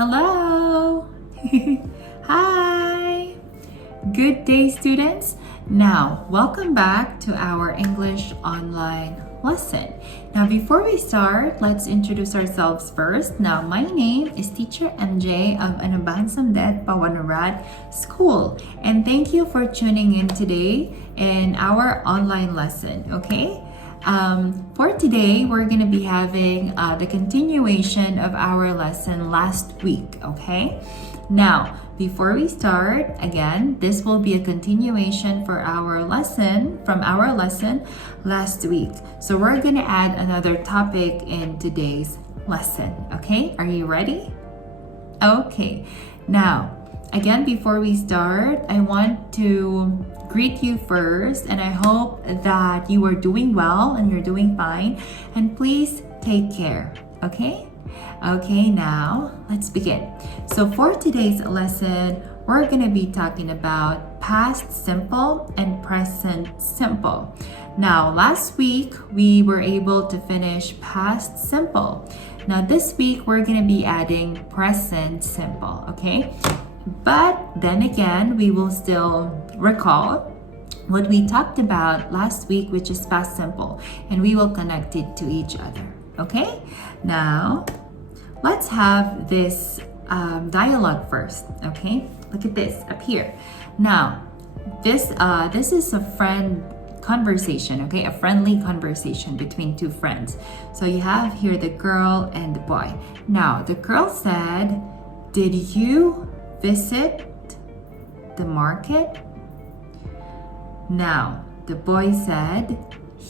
Hello! Hi! Good day, students! Now, welcome back to our English online lesson. Now, before we start, let's introduce ourselves first. Now, my name is Teacher MJ of Anaban Samdet Pawanurad School. And thank you for tuning in today in our online lesson, okay? For today, we're going to be having the continuation of our lesson last week, okay? Now, before we start, again, this will be a continuation for our lesson, from our lesson last week. So we're going to add another topic in today's lesson, okay? Are you ready? Okay. Now, again, before we start, I want to greet you first, and I hope that you are doing well and you're doing fine. And please take care, okay? Okay, now let's begin. So for today's lesson, we're going to be talking about past simple and present simple. Now, last week, we were able to finish past simple. Now, this week, we're going to be adding present simple, okay? But then again, we will still recall what we talked about last week, which is past simple, and we will connect it to each other, okay? Now, let's have this dialogue first, okay? Look at this up here. Now, this is a friend conversation, okay? A friendly conversation between two friends. So you have here the girl and the boy. Now, the girl said, "Did you visit the market?" Now, the boy said,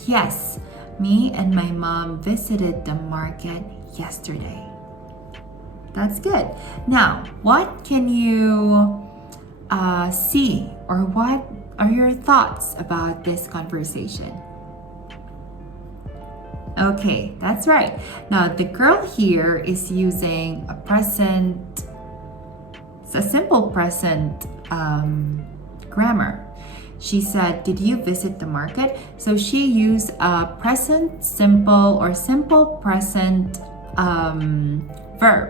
"Yes, me and my mom visited the market yesterday." That's good. Now, what can you see, or what are your thoughts about this conversation? Okay, that's right. Now, the girl here is using a simple present grammar. She said, "Did you visit the market?" So she used a present simple or simple present verb.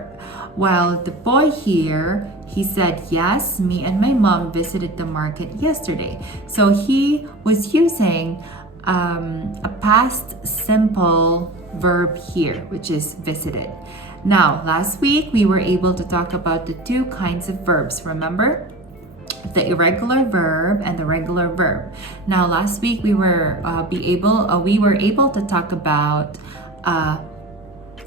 While the boy here, he said, "Yes, me and my mom visited the market yesterday." So he was using a past simple verb here, which is visited. Now, last week, we were able to talk about the two kinds of verbs, remember? The irregular verb and the regular verb. Now, last week, we were able to talk about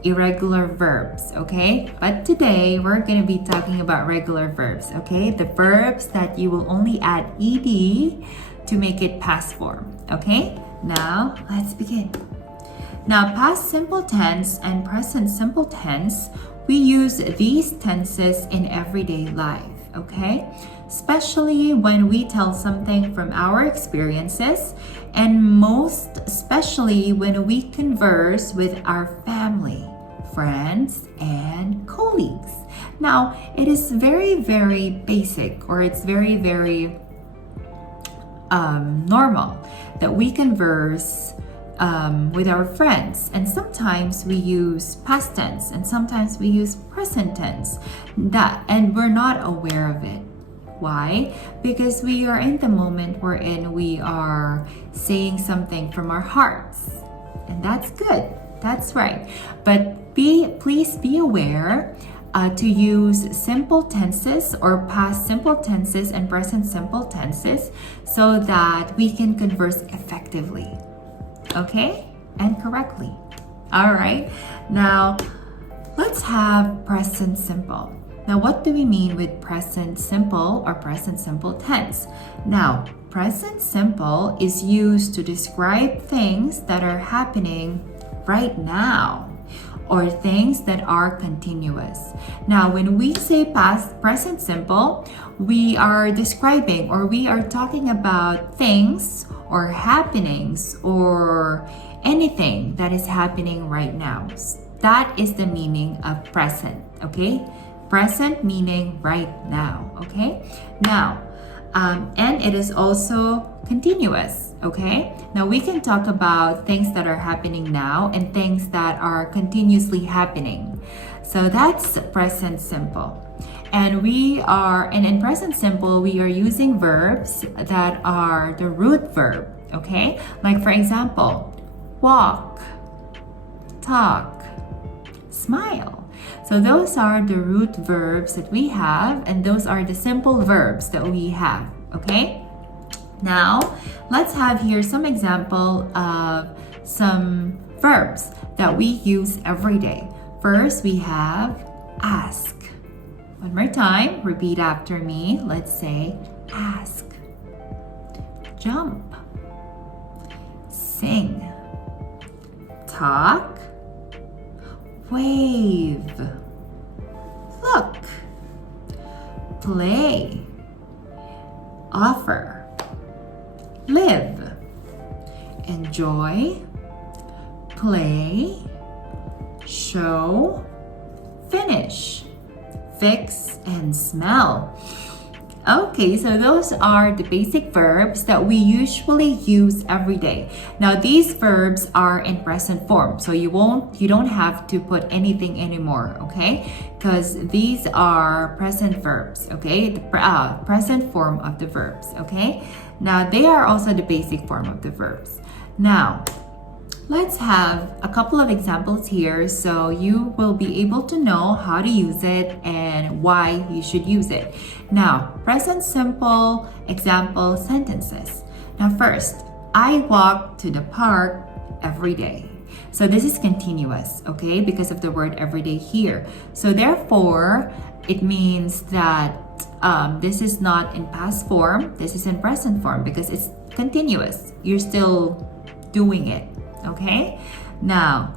irregular verbs, okay? But today, we're going to be talking about regular verbs, okay? The verbs that you will only add ed to make it past form, okay? Now, let's begin. Now, past simple tense and present simple tense, we use these tenses in everyday life, okay? Especially when we tell something from our experiences, and most especially when we converse with our family, friends, and colleagues. Now, it is very, very basic, or it's very, very normal that we converse with our friends, and sometimes we use past tense and sometimes we use present tense, and we're not aware of it. Why? Because we are in the moment wherein we are saying something from our hearts, and that's good. That's right. But please be aware to use simple tenses or past simple tenses and present simple tenses so that we can converse effectively, okay, and correctly. All right. Now, let's have present simple. Now, what do we mean with present simple or present simple tense? Now, present simple is used to describe things that are happening right now, or things that are continuous. Now, when we say present simple, we are describing, or we are talking about things or happenings or anything that is happening right now. That is the meaning of present, okay? Present meaning right now, okay? Now, and it is also continuous, okay? Now, we can talk about things that are happening now and things that are continuously happening. So that's present simple. And in present simple, we are using verbs that are the root verb, okay? Like for example, walk, talk, smile. So those are the root verbs that we have, and those are the simple verbs that we have, okay? Now, let's have here some example of some verbs that we use every day. First, we have ask. One more time, repeat after me. Let's say ask, jump, sing, talk, wave, look, play, offer, live, enjoy, play, show, finish, fix, and smell. Okay, so those are the basic verbs that we usually use every day. Now these verbs are in present form, so you don't have to put anything anymore, okay? Because these are present verbs, okay? The present form of the verbs, okay? Now they are also the basic form of the verbs. Now, let's have a couple of examples here so you will be able to know how to use it and why you should use it. Now, present simple example sentences. Now first, I walk to the park every day. So this is continuous, okay, because of the word every day here. So therefore, it means that this is not in past form, this is in present form because it's continuous. You're still doing it. Okay, now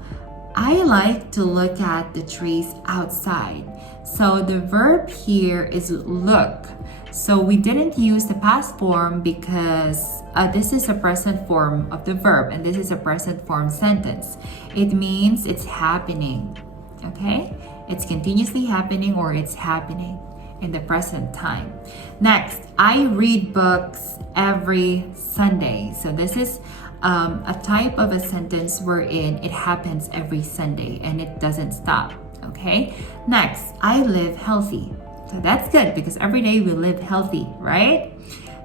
I like to look at the trees outside. So the verb here is look. So we didn't use the past form because this is a present form of the verb and this is a present form sentence. It means it's happening. Okay, it's continuously happening or it's happening in the present time. Next, I read books every Sunday. So this is a type of a sentence wherein it happens every Sunday and it doesn't stop, okay? Next, I live healthy. So that's good because every day we live healthy, right?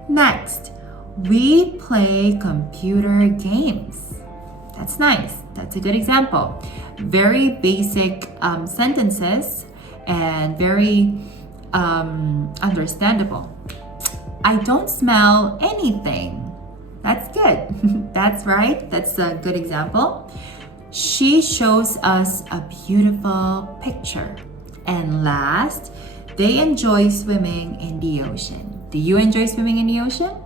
Next, we play computer games. That's nice. That's a good example. Very basic sentences and very understandable. I don't smell anything. That's good. That's right. That's a good example. She shows us a beautiful picture. And last, they enjoy swimming in the ocean. Do you enjoy swimming in the ocean?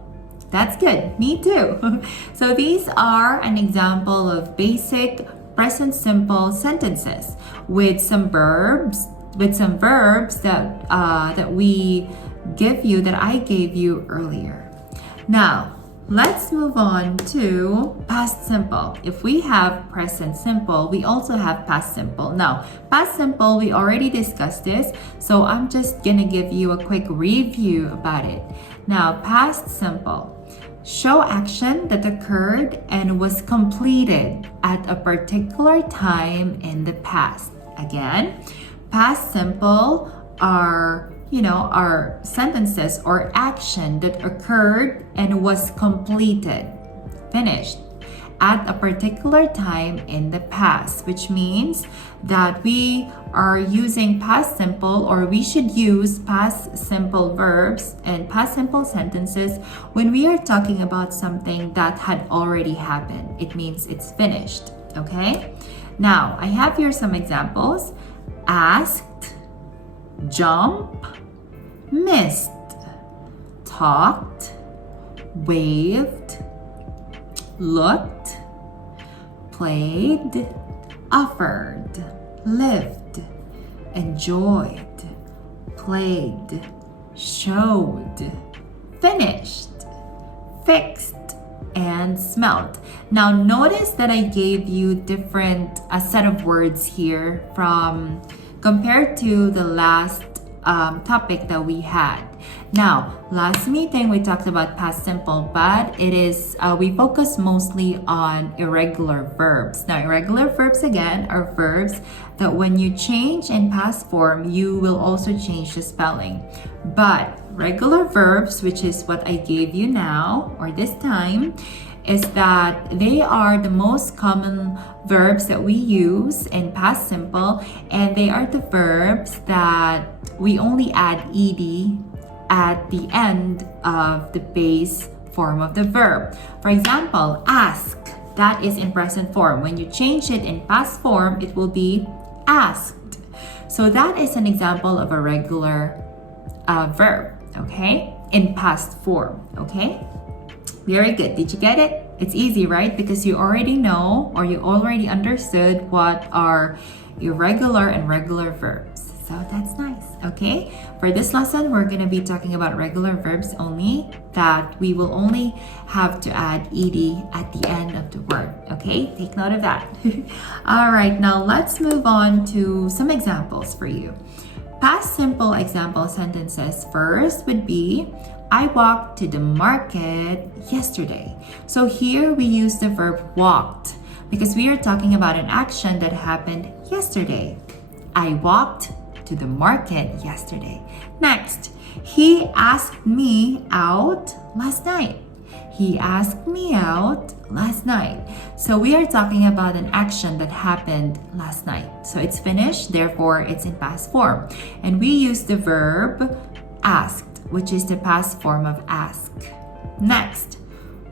That's good. Me too. So these are an example of basic present simple sentences with some verbs that we give you, that I gave you earlier. Now, let's move on to past simple. If we have present simple, we also have past simple. Now, past simple, we already discussed this, so I'm just gonna give you a quick review about it. Now, past simple. Show action that occurred and was completed at a particular time in the past. Again, past simple are sentences or action that occurred and was completed, finished, at a particular time in the past, which means that we are using past simple, or we should use past simple verbs and past simple sentences when we are talking about something that had already happened. It means it's finished, okay? Now, I have here some examples. Asked, jump, missed, talked, waved, looked, played, offered, lived, enjoyed, played, showed, finished, fixed, and smelled. Now notice that I gave you a set of words here compared to the last topic that we had. Now, last meeting we talked about past simple, but it is we focus mostly on irregular verbs. Now, irregular verbs again are verbs that when you change in past form, you will also change the spelling. But regular verbs, which is what I gave you now or this time, is that they are the most common verbs that we use in past simple, and they are the verbs that we only add ed at the end of the base form of the verb. For example, ask, that is in present form. When you change it in past form, it will be asked. So that is an example of a regular verb, okay, in past form, okay? Very good. Did you get it? It's easy, right? Because you already know or you already understood what are irregular and regular verbs. So that's nice, okay? For this lesson, we're going to be talking about regular verbs only, that we will only have to add ed at the end of the word, okay? Take note of that. All right, now let's move on to some examples for you. Past simple example sentences first would be, I walked to the market yesterday. So here we use the verb walked because we are talking about an action that happened yesterday. I walked to the market yesterday. Next, he asked me out last night. He asked me out last night. So we are talking about an action that happened last night. So it's finished, therefore it's in past form. And we use the verb asked, which is the past form of ask. Next,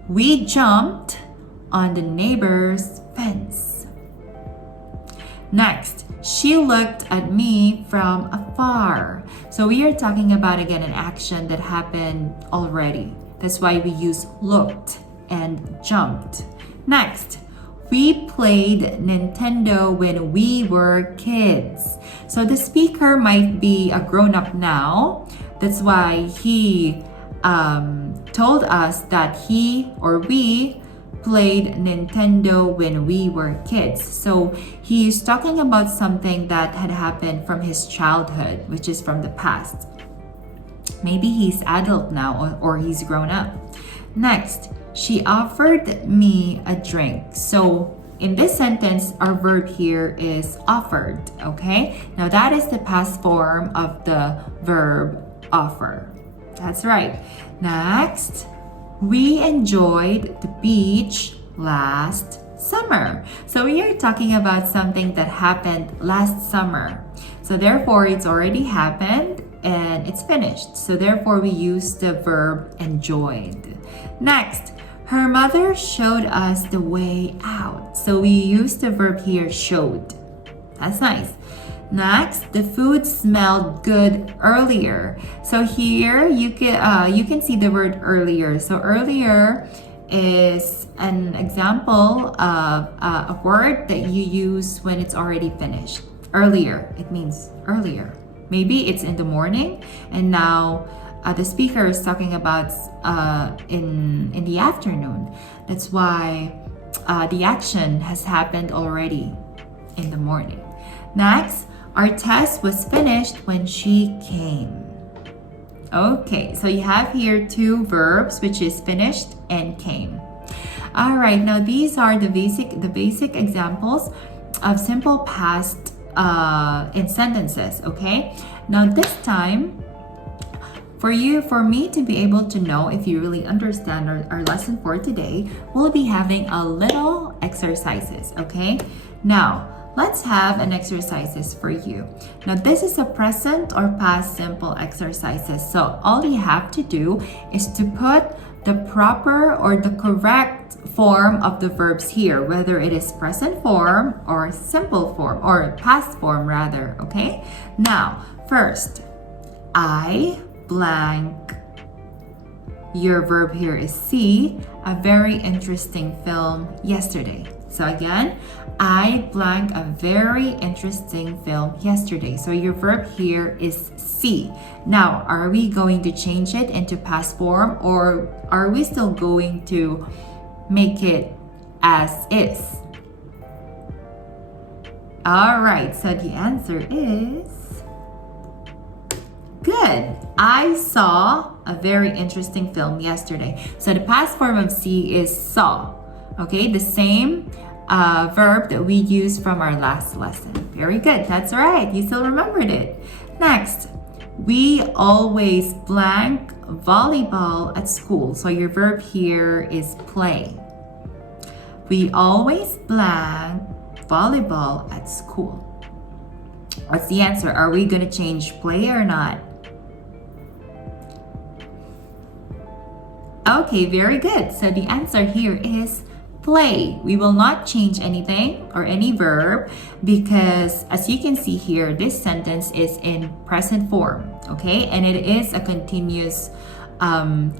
we jumped on the neighbor's fence. Next, she looked at me from afar. So we are talking about again an action that happened already. That's why we use looked and jumped. Next, we played Nintendo when we were kids. So the speaker might be a grown-up now. That's why he told us that he or we played Nintendo when we were kids. So he is talking about something that had happened from his childhood, which is from the past. Maybe he's adult now or he's grown up. Next, she offered me a drink. So in this sentence, our verb here is offered, okay? Now that is the past form of the verb offer. That's right. Next, we enjoyed the beach last summer. So we are talking about something that happened last summer. So therefore, it's already happened and it's finished. So therefore, we use the verb enjoyed. Next, her mother showed us the way out. So we use the verb here, showed. That's nice. Next, the food smelled good earlier. So here you can see the word earlier. So earlier is an example of a word that you use when it's already finished. Earlier, it means earlier. Maybe it's in the morning, and now the speaker is talking about in the afternoon. That's why the action has happened already in the morning. Next, our test was finished when she came. Okay, so you have here two verbs, which is finished and came. All right, now these are the basic examples of simple past in sentences, okay? Now this time, for me to be able to know if you really understand our lesson for today, we'll be having a little exercises, okay? Now, let's have an exercises for you. Now, this is a present or past simple exercises. So all you have to do is to put the proper or the correct form of the verbs here, whether it is present form or simple form or past form rather, okay? Now, first, I blank. Your verb here is see a very interesting film yesterday. So again, I blank a very interesting film yesterday. So your verb here is see. Now, are we going to change it into past form or are we still going to make it as is? All right, so the answer is I saw a very interesting film yesterday. So the past form of see is saw. Okay, the same verb that we used from our last lesson. Very good. That's right. You still remembered it. Next, we always blank volleyball at school. So your verb here is play. We always blank volleyball at school. What's the answer? Are we going to change play or not? Okay, very good. So the answer here is play. We will not change anything or any verb because as you can see here, this sentence is in present form, okay? And it is a continuous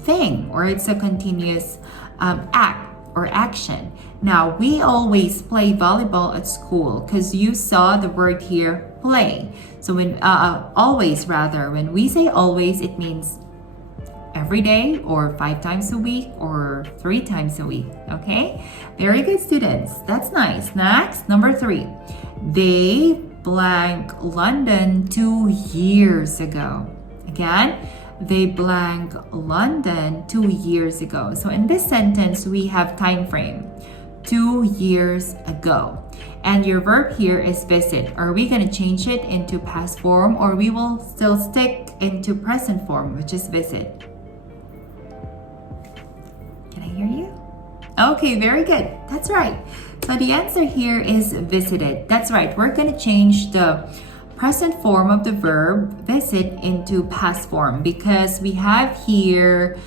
thing, or it's a continuous act or action. Now, we always play volleyball at school because you saw the word here, play. So when always rather, when we say always, it means every day or 5 times a week or 3 times a week. Okay, very good, students. That's nice. Next, number 3, they blank London 2 years ago. Again, they blank London 2 years ago. So in this sentence, we have time frame 2 years ago. And your verb here is visit. Are we going to change it into past form, or we will still stick into present form, which is visit? Can I hear you? Okay, very good. That's right. So the answer here is visited. That's right. We're going to change the present form of the verb visit into past form because we have here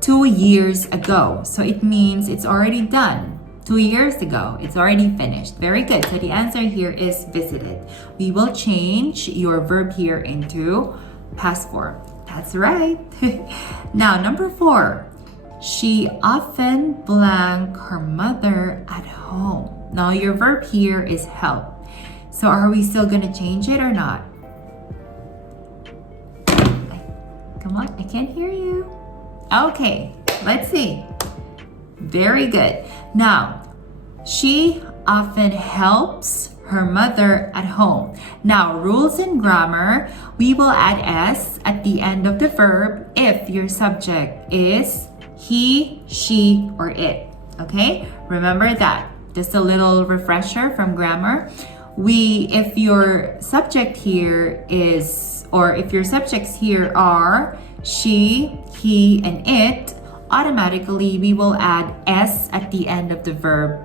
2 years ago. So it means it's already done. 2 years ago, it's already finished. Very good. So the answer here is visited. We will change your verb here into past form. That's right. Now, number 4. She often blank her mother at home. Now, your verb here is help. So are we still going to change it or not? Come on, I can't hear you. Okay, let's see. Very good. Now, she often helps her mother at home. Now, rules in grammar, we will add S at the end of the verb if your subject is he, she, or it. Okay? Remember that. Just a little refresher from grammar. If your subject here is, or if your subjects here are she, he, and it, automatically we will add S at the end of the verb.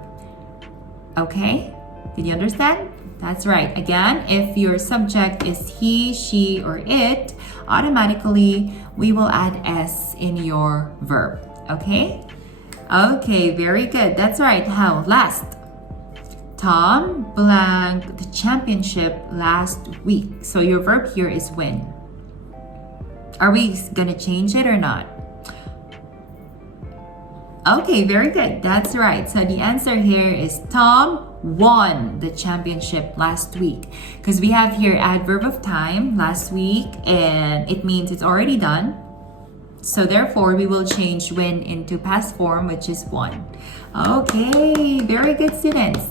Okay? Did you understand? That's right. Again, if your subject is he, she, or it, automatically we will add S in your verb. Okay? Okay, very good. That's right. How? Last. Tom blanked the championship last week. So your verb here is win. Are we gonna change it or not? Okay, very good. That's right. So the answer here is Tom won the championship last week. Because we have here adverb of time, last week, and it means it's already done. So therefore, we will change win into past form, which is won. Okay, very good, students.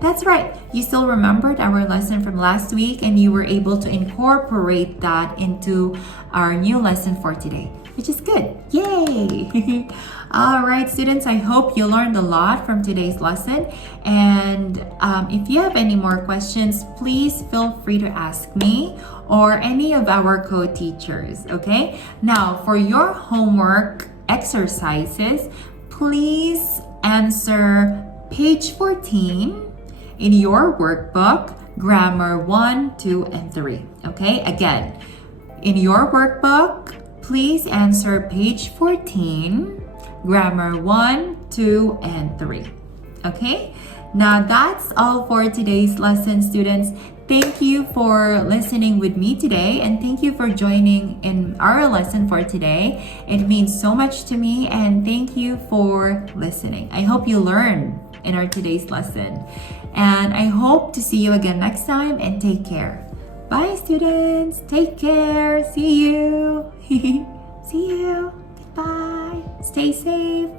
That's right. You still remembered our lesson from last week and you were able to incorporate that into our new lesson for today, which is good. Yay! All right, students, I hope you learned a lot from today's lesson. And if you have any more questions, please feel free to ask me or any of our co-teachers, okay? Now, for your homework exercises, please answer page 14 in your workbook, grammar 1, 2, and 3, okay? Again, in your workbook, please answer page 14, grammar 1, 2, and 3, okay? Now, that's all for today's lesson, students. Thank you for listening with me today, and thank you for joining in our lesson for today. It means so much to me, and thank you for listening. I hope you learned in our today's lesson, and I hope to see you again next time, and take care. Bye, students. Take care. See you. See you. Goodbye. Stay safe.